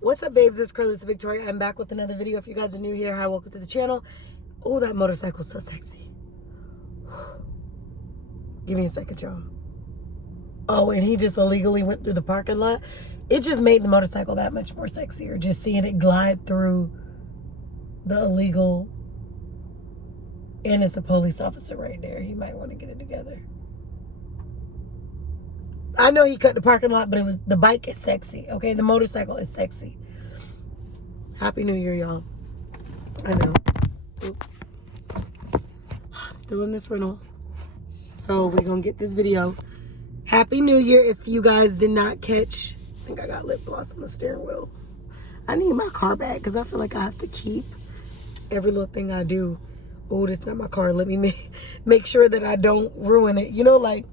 What's up, babes? It's Curly, it's Victoria. I'm back with another video. If you guys are new here, hi, welcome to the channel. Oh, that motorcycle's so sexy. Give me a second, y'all. Oh, and he just illegally went through the parking lot. It just made the motorcycle that much more sexier, just seeing it glide through the illegal. And it's a police officer right there. He might want to get it together. I know he cut the parking lot, but the bike is sexy, okay? The motorcycle is sexy. Happy New Year, y'all. I know. Oops. I'm still in this rental. So we're going to get this video. Happy New Year. If you guys did not catch, I think I got lip gloss on the steering wheel. I need my car back because I feel like I have to keep every little thing I do. Oh, this is not my car. Let me make sure that I don't ruin it. You know, like,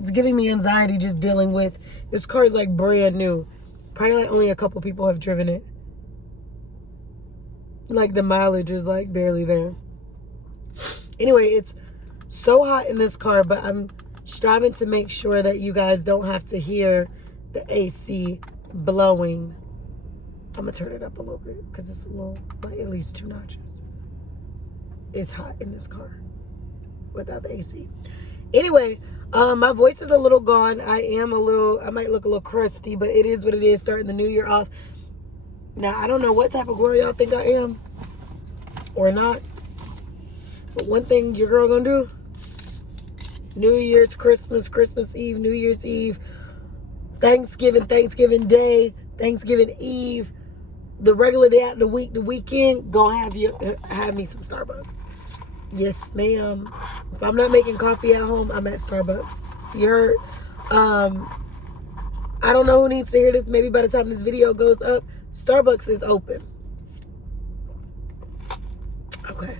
it's giving me anxiety just dealing with, this car is like brand new. Probably like only a couple people have driven it. Like the mileage is like barely there. Anyway, it's so hot in this car, but I'm striving to make sure that you guys don't have to hear the AC blowing. I'm gonna turn it up a little bit because it's a little, like at least 2 notches. It's hot in this car without the AC. Anyway, my voice is a little gone. I might look a little crusty, but it is what it is, starting the new year off. Now, I don't know what type of girl y'all think I am or not. But one thing your girl gonna do, New Year's, Christmas, Christmas Eve, New Year's Eve, Thanksgiving, Thanksgiving Day, Thanksgiving Eve, the regular day out of the week, the weekend, gonna have me some Starbucks. Yes, ma'am. If I'm not making coffee at home, I'm at Starbucks. You heard? I don't know who needs to hear this. Maybe by the time this video goes up, Starbucks is open. Okay.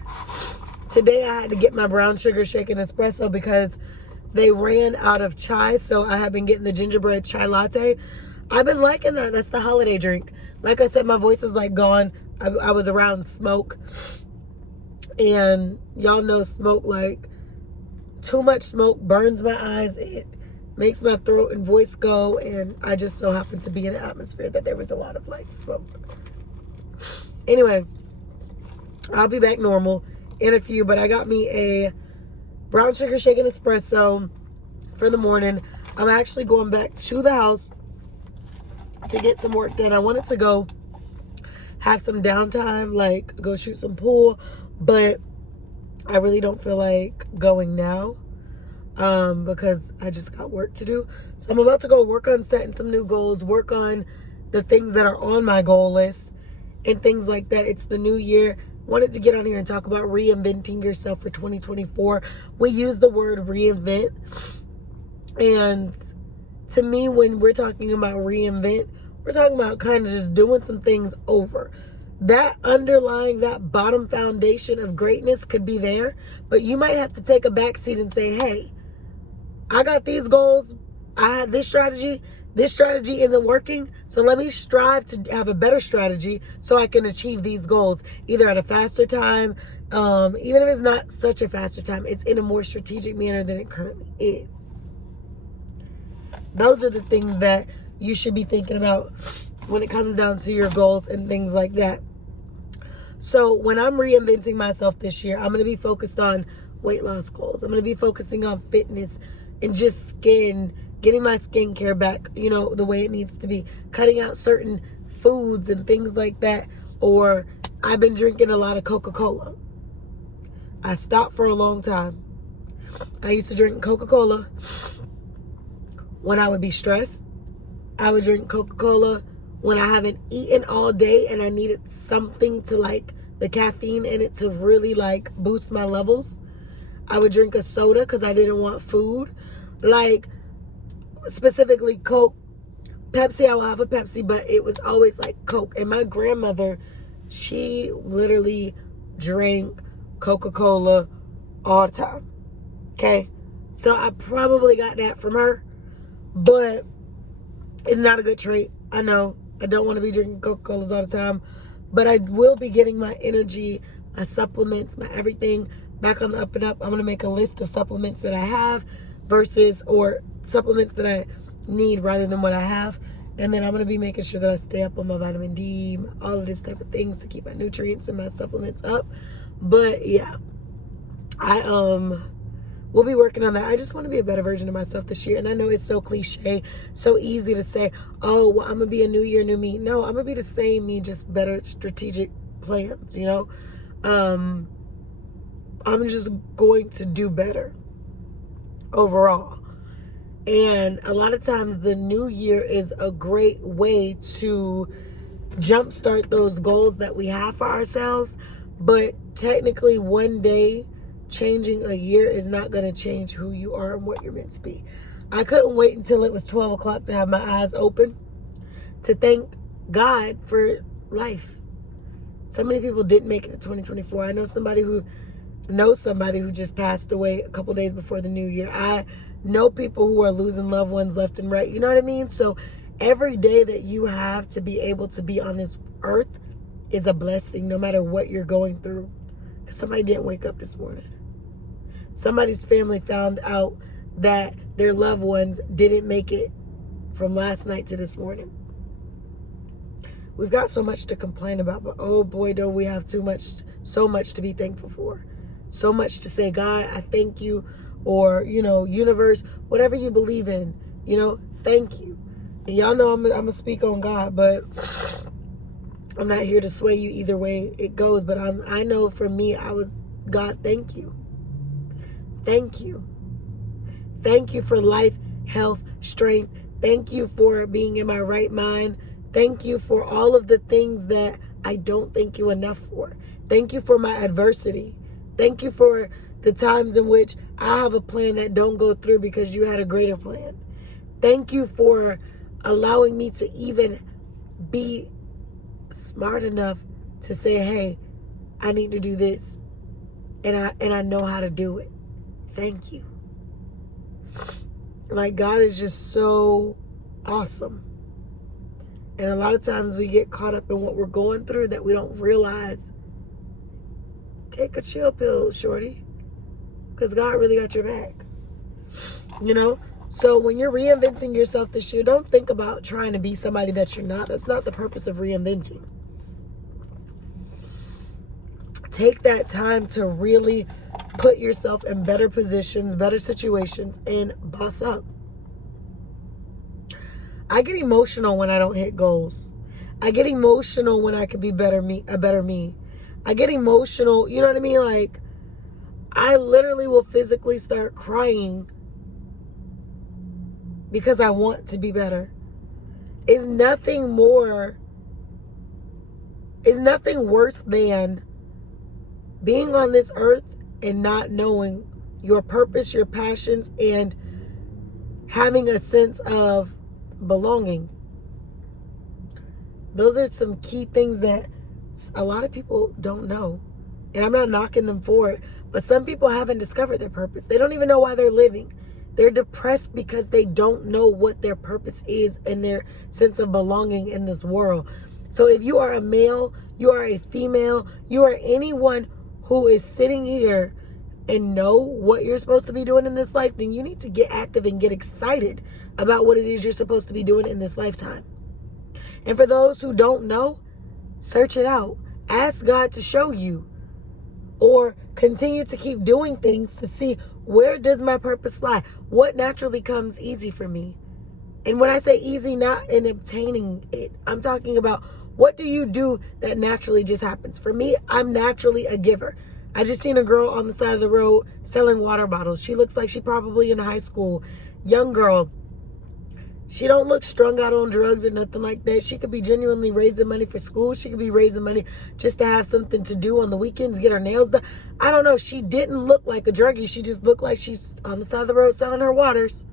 Today I had to get my brown sugar shake and espresso because they ran out of chai. So I have been getting the gingerbread chai latte. I've been liking that. That's the holiday drink. Like I said, my voice is like gone. I was around smoke. And y'all know smoke, like too much smoke burns my eyes. It makes my throat and voice go. And I just so happened to be in an atmosphere that there was a lot of like smoke. Anyway, I'll be back normal in a few, but I got me a brown sugar shake and espresso for the morning. I'm actually going back to the house to get some work done. I wanted to go have some downtime, like go shoot some pool, but I really don't feel like going now because I just got work to do. So I'm about to go work on setting some new goals, work on the things that are on my goal list and things like that. It's the new year. Wanted to get on here and talk about reinventing yourself for 2024. We use the word reinvent. And to me, when we're talking about reinvent, we're talking about kind of just doing some things over. That underlying, that bottom foundation of greatness could be there, but you might have to take a back seat and say, hey, I got these goals. I had this strategy. This strategy isn't working, so let me strive to have a better strategy so I can achieve these goals, either at a faster time, even if it's not such a faster time, it's in a more strategic manner than it currently is. Those are the things that you should be thinking about when it comes down to your goals and things like that. So when I'm reinventing myself this year, I'm going to be focused on weight loss goals. I'm going to be focusing on fitness and just skin, getting my skincare back, you know, the way it needs to be, cutting out certain foods and things like that. Or I've been drinking a lot of Coca-Cola. I stopped for a long time. I used to drink Coca-Cola when I would be stressed. I would drink Coca-Cola when I haven't eaten all day and I needed something to like the caffeine in it to really like boost my levels. I would drink a soda because I didn't want food. Like specifically Coke. Pepsi, I will have a Pepsi, but it was always like Coke. And my grandmother, she literally drank Coca-Cola all the time. Okay? So I probably got that from her, but it's not a good trait. I know. I don't want to be drinking Coca-Colas all the time, but I will be getting my energy, my supplements, my everything back on the up and up. I'm going to make a list of supplements that I have or supplements that I need rather than what I have. And then I'm going to be making sure that I stay up on my vitamin D, all of this type of things to keep my nutrients and my supplements up. But yeah, I will be working on that. I just want to be a better version of myself this year. And I know it's so cliche, so easy to say, oh, well, I'm going to be a new year, new me. No, I'm going to be the same me, just better strategic plans, you know? I'm just going to do better overall. And a lot of times the new year is a great way to jumpstart those goals that we have for ourselves. But technically, one day changing a year is not going to change who you are and what you're meant to be. I couldn't wait until it was 12 o'clock to have my eyes open to thank God for life. So many people didn't make it to 2024. I know somebody who just passed away a couple days before the new year. I know people who are losing loved ones left and right. You know what I mean? So every day that you have to be able to be on this earth is a blessing, no matter what you're going through. Somebody didn't wake up this morning. Somebody's family found out that their loved ones didn't make it from last night to this morning. We've got so much to complain about, but oh boy, don't we have so much to be thankful for. So much to say, God, I thank you, or, universe, whatever you believe in, thank you. And y'all know I'm going to speak on God, but I'm not here to sway you either way it goes. But I know for me, God, thank you. Thank you. Thank you for life, health, strength. Thank you for being in my right mind. Thank you for all of the things that I don't thank you enough for. Thank you for my adversity. Thank you for the times in which I have a plan that don't go through because you had a greater plan. Thank you for allowing me to even be smart enough to say, hey, I need to do this. And I know how to do it. Thank you. Like, God is just so awesome. And a lot of times we get caught up in what we're going through that we don't realize. Take a chill pill, shorty. Because God really got your back. So when you're reinventing yourself this year, don't think about trying to be somebody that you're not. That's not the purpose of reinventing. Take that time to really put yourself in better positions, better situations, and boss up. I get emotional when I don't hit goals. I get emotional when I could be a better me. I get emotional, you know what I mean? Like, I literally will physically start crying because I want to be better. It's nothing worse than being on this earth and not knowing your purpose, your passions, and having a sense of belonging. Those are some key things that a lot of people don't know. And I'm not knocking them for it, but some people haven't discovered their purpose. They don't even know why they're living. They're depressed because they don't know what their purpose is and their sense of belonging in this world. So if you are a male, you are a female, you are anyone who is sitting here and know what you're supposed to be doing in this life, then you need to get active and get excited about what it is you're supposed to be doing in this lifetime. And for those who don't know, search it out. Ask God to show you, or continue to keep doing things to see, where does my purpose lie? What naturally comes easy for me? And when I say easy, not in obtaining it, I'm talking about, what do you do that naturally just happens? For me, I'm naturally a giver. I just seen a girl on the side of the road selling water bottles. She looks like she probably in high school. Young girl. She don't look strung out on drugs or nothing like that. She could be genuinely raising money for school. She could be raising money just to have something to do on the weekends, get her nails done. I don't know. She didn't look like a druggie. She just looked like she's on the side of the road selling her waters.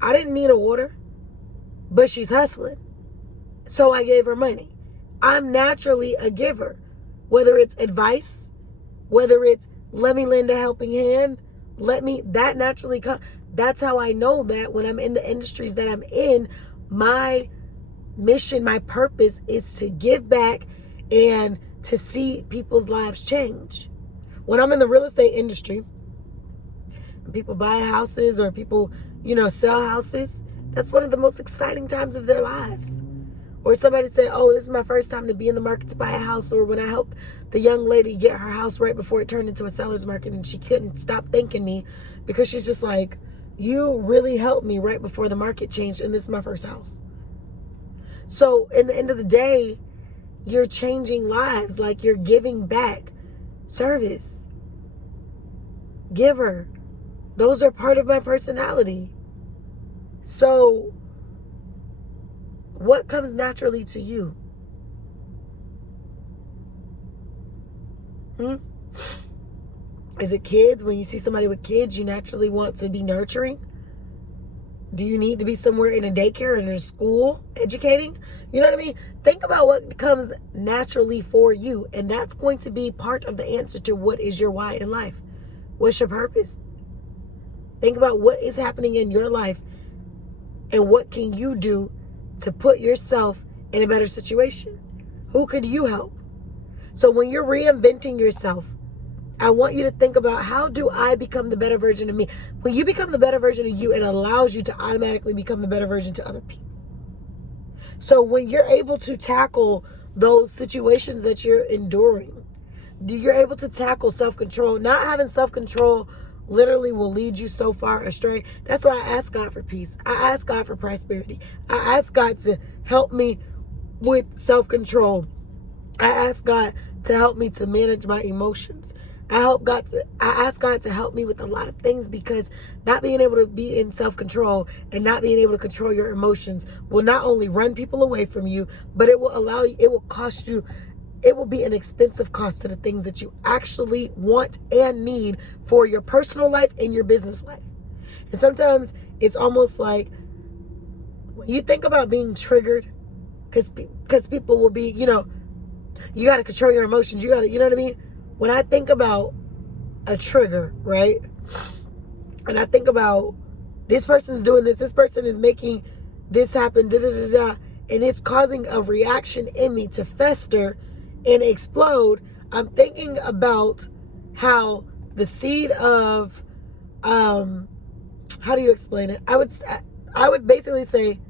I didn't need a water, but she's hustling. So I gave her money. I'm naturally a giver. Whether it's advice, whether it's let me lend a helping hand, that naturally comes. That's how I know that when I'm in the industries that I'm in, my mission, my purpose is to give back and to see people's lives change. When I'm in the real estate industry, people buy houses or people, sell houses, That's one of the most exciting times of their lives. Or somebody say, oh, this is my first time to be in the market to buy a house. Or when I helped the young lady get her house right before it turned into a seller's market, and she couldn't stop thanking me because she's just like, you really helped me right before the market changed, and this is my first house. So in the end of the day, you're changing lives, like you're giving back. Service, giver, those are part of my personality. So what comes naturally to you? Is it kids? When you see somebody with kids, you naturally want to be nurturing? Do you need to be somewhere in a daycare, in a school, educating? You know what I mean? Think about what comes naturally for you. And that's going to be part of the answer to what is your why in life. What's your purpose? Think about what is happening in your life and what can you do to put yourself in a better situation. Who could you help? So when you're reinventing yourself, I want you to think about, how do I become the better version of me? When you become the better version of you, it allows you to automatically become the better version to other people. So when you're able to tackle those situations that you're enduring, you're able to tackle self-control. Not having self-control literally will lead you so far astray. That's why I ask God for peace. I ask God for prosperity. I ask God to help me with self-control. I ask God to help me to manage my emotions. I ask God to help me with a lot of things, because not being able to be in self-control and not being able to control your emotions will not only run people away from you, but it will cost you, it will be an expensive cost to the things that you actually want and need for your personal life and your business life. And sometimes it's almost like, when you think about being triggered, because people will be, you got to control your emotions. You know what I mean? When I think about a trigger, right? And I think about, this person's doing this person is making this happen, and it's causing a reaction in me to fester and explode. I'm thinking about how the seed of, how do you explain it? I would basically say,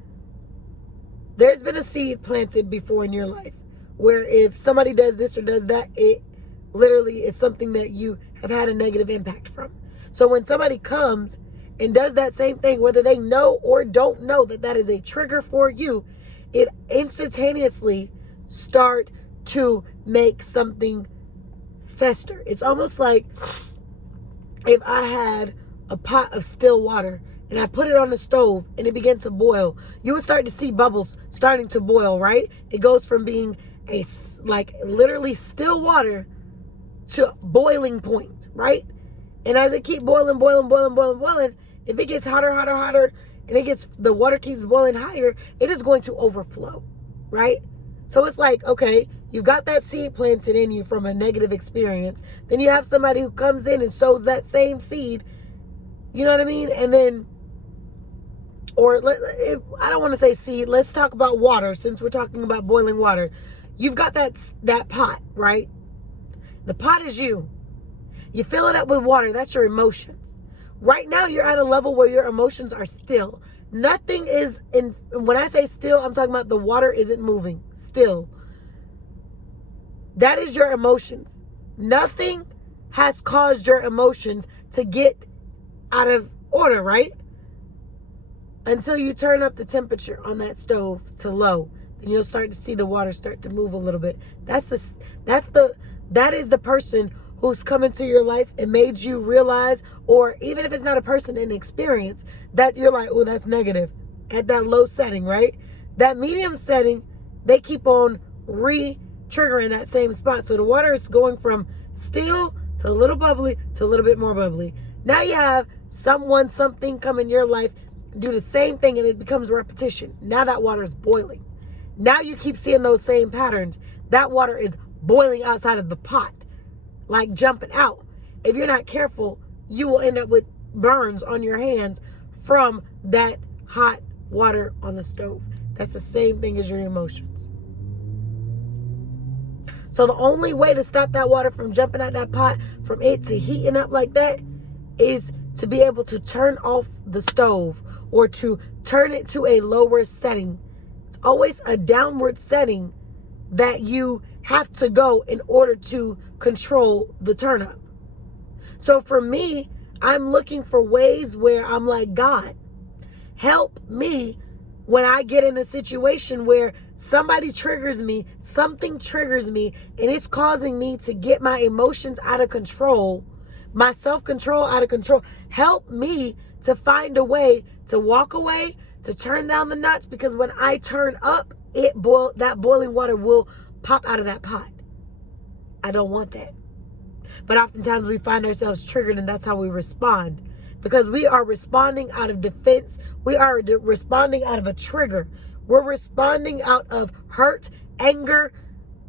there's been a seed planted before in your life where if somebody does this or does that, it literally is something that you have had a negative impact from. So when somebody comes and does that same thing, whether they know or don't know that that is a trigger for you, it instantaneously start to make something fester. It's almost like if I had a pot of still water and I put it on the stove and it began to boil, you would start to see bubbles starting to boil, right? It goes from being literally still water to boiling point, right? And as it keeps boiling, if it gets hotter, and the water keeps boiling higher, it is going to overflow, right? So it's like, okay, you've got that seed planted in you from a negative experience. Then you have somebody who comes in and sows that same seed, you know what I mean? And then, I don't want to say seed, let's talk about water, since we're talking about boiling water. You've got that pot, right? The pot is you. You fill it up with water. That's your emotions. Right now, you're at a level where your emotions are still. Nothing is when I say still, I'm talking about the water isn't moving. Still. That is your emotions. Nothing has caused your emotions to get out of order, right? Until you turn up the temperature on that stove to low. Then you'll start to see the water start to move a little bit. That is the person who's come into your life and made you realize, or even if it's not a person, an experience, that you're like, oh, that's negative at that low setting, right? That medium setting, they keep on re-triggering that same spot. So the water is going from still to a little bubbly to a little bit more bubbly. Now you have something come in your life, do the same thing, and it becomes repetition. Now that water is boiling. Now you keep seeing those same patterns. That water is boiling outside of the pot, like jumping out. If you're not careful, you will end up with burns on your hands from that hot water on the stove. That's the same thing as your emotions. So the only way to stop that water from jumping out that pot, from it to heating up like that, is to be able to turn off the stove, or to turn it to a lower setting. It's always a downward setting that you have to go in order to control the turn up. So for me, I'm looking for ways where I'm like, God, help me when I get in a situation where somebody triggers me, something triggers me, and it's causing me to get my emotions out of control, my self-control out of control. Help me to find a way to walk away, to turn down the notch, because when I turn up, that boiling water will pop out of that pot. I don't want that. But oftentimes we find ourselves triggered, and that's how we respond. Because we are responding out of defense. We are responding out of a trigger. We're responding out of hurt, anger.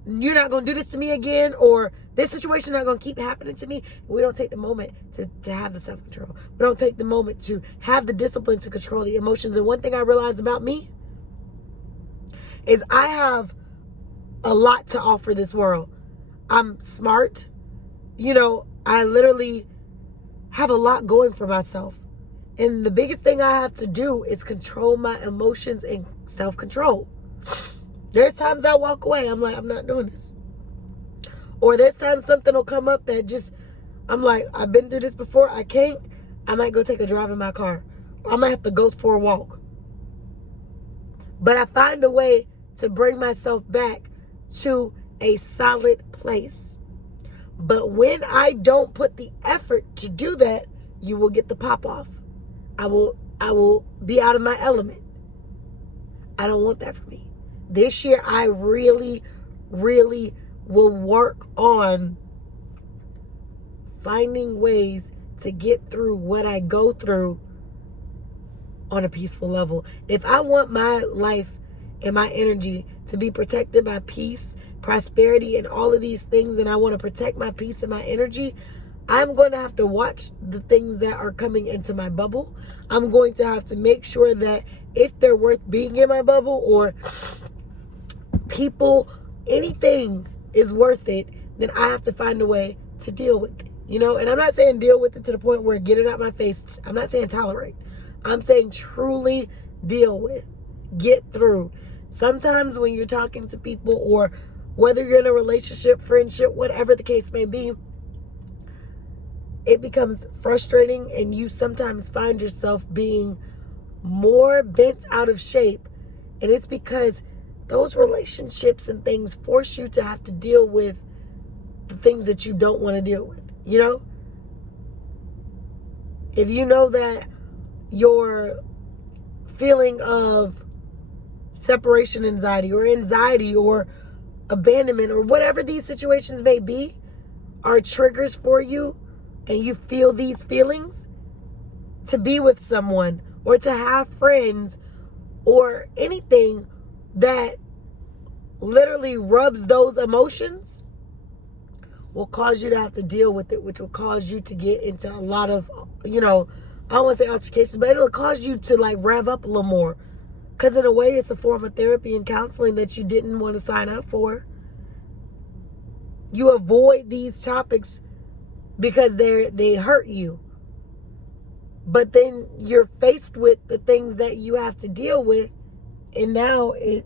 You're not going to do this to me again, or this situation not going to keep happening to me. We don't take the moment to have the self-control. We don't take the moment to have the discipline to control the emotions. And one thing I realized about me is I have a lot to offer this world. I'm smart. I literally have a lot going for myself. And the biggest thing I have to do is control my emotions and self-control. There's times I walk away. I'm like, I'm not doing this. Or there's times something will come up that I'm like, I've been through this before. I can't. I might go take a drive in my car. Or I might have to go for a walk. But I find a way to bring myself back to a solid place. But when I don't put the effort to do that, you will get the pop off. I will be out of my element. I don't want that for me. This year, I really, really will work on finding ways to get through what I go through on a peaceful level. If I want my life and my energy to be protected by peace, prosperity, and all of these things, and I want to protect my peace and my energy, I'm going to have to watch the things that are coming into my bubble. I'm going to have to make sure that if they're worth being in my bubble, or people, anything is worth it, then I have to find a way to deal with it. And I'm not saying deal with it to the point where get it out my face. I'm not saying tolerate. I'm saying truly deal with, get through. Sometimes when you're talking to people, or whether you're in a relationship, friendship, whatever the case may be, it becomes frustrating, and you sometimes find yourself being more bent out of shape. And it's because those relationships and things force you to have to deal with the things that you don't want to deal with. If you know that your feeling of separation anxiety, or abandonment, or whatever these situations may be, are triggers for you, and you feel these feelings, to be with someone, or to have friends, or anything that literally rubs those emotions, will cause you to have to deal with it, which will cause you to get into a lot of, I don't want to say altercations, but it'll cause you to rev up a little more. Because in a way, it's a form of therapy and counseling that you didn't want to sign up for. You avoid these topics because they hurt you. But then you're faced with the things that you have to deal with, and now it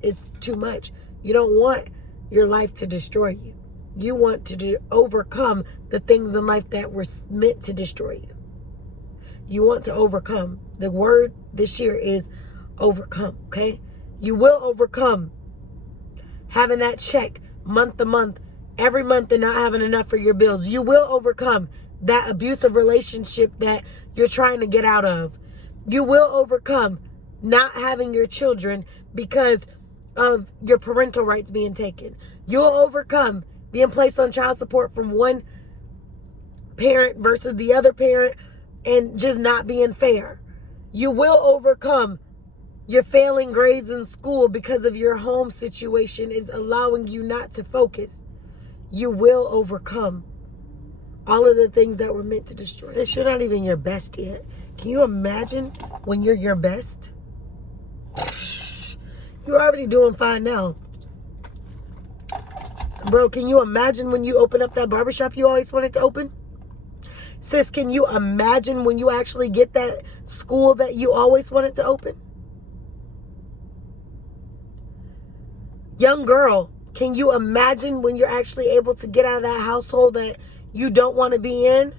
is too much. You don't want your life to destroy you. You want to overcome the things in life that were meant to destroy you. You want to overcome. The word this year is overcome, okay? You will overcome having that check month to month, every month, and not having enough for your bills. You will overcome that abusive relationship that you're trying to get out of. You will overcome not having your children because of your parental rights being taken. You'll overcome being placed on child support from one parent versus the other parent and just not being fair. You will overcome your failing grades in school because of your home situation is allowing you not to focus. You will overcome all of the things that were meant to destroy. Sis, you're not even your best yet. Can you imagine when you're your best? You're already doing fine now. Bro, can you imagine when you open up that barbershop you always wanted to open? Sis, can you imagine when you actually get that school that you always wanted to open? Young girl, can you imagine when you're actually able to get out of that household that you don't want to be in,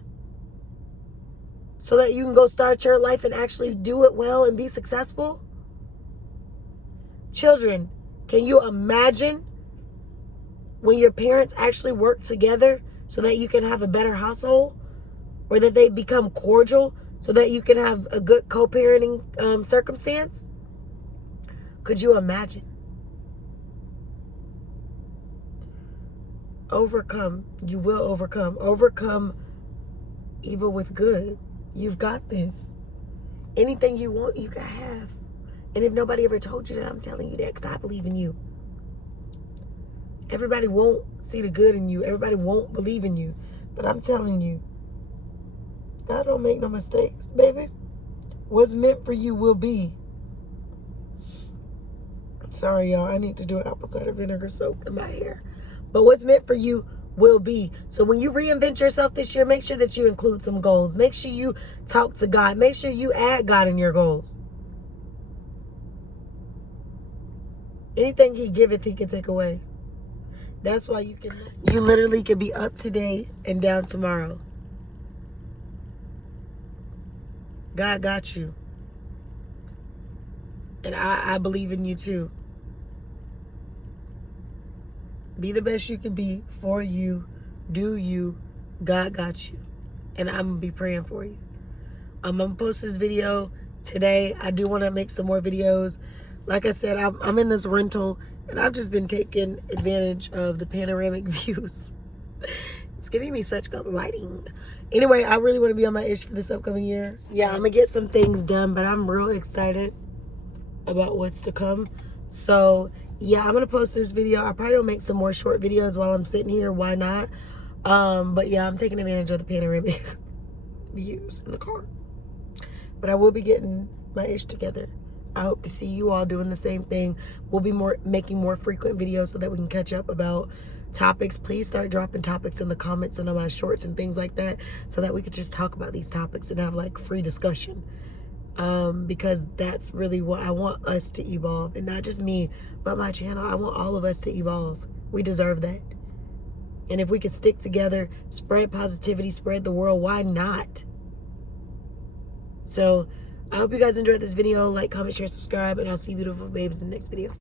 so that you can go start your life and actually do it well and be successful? Children, can you imagine when your parents actually work together so that you can have a better household, or that they become cordial so that you can have a good co-parenting circumstance? Could you imagine? Overcome. You will overcome. Overcome evil with good. You've got this. Anything you want, you can have. And if nobody ever told you that, I'm telling you that because I believe in you. Everybody won't see the good in you. Everybody won't believe in you. But I'm telling you, God don't make no mistakes, baby. What's meant for you will be. Sorry, y'all. I need to do an apple cider vinegar soak in my hair. But what's meant for you will be. So when you reinvent yourself this year, make sure that you include some goals. Make sure you talk to God. Make sure you add God in your goals. Anything he giveth, he can take away. That's why you literally can be up today and down tomorrow. God got you. And I believe in you too. Be the best you can be for you. Do you. God got you. And I'm going to be praying for you. I'm going to post this video today. I do want to make some more videos. Like I said, I'm in this rental, and I've just been taking advantage of the panoramic views. It's giving me such good lighting. Anyway, I really want to be on my ish for this upcoming year. Yeah, I'm going to get some things done, but I'm real excited about what's to come. So, yeah, I'm going to post this video. I probably will make some more short videos while I'm sitting here. Why not? But, yeah, I'm taking advantage of the panoramic views in the car. But I will be getting my ish together. I hope to see you all doing the same thing. We'll be making more frequent videos so that we can catch up about topics. Please start dropping topics in the comments and on my shorts and things like that, so that we could just talk about these topics and have like free discussion. Because that's really what I want us to evolve, and not just me, but my channel. I want all of us to evolve. We deserve that. And if we could stick together, spread positivity, spread the world, why not? So I hope you guys enjoyed this video. Like, comment, share, subscribe, and I'll see you beautiful babes in the next video.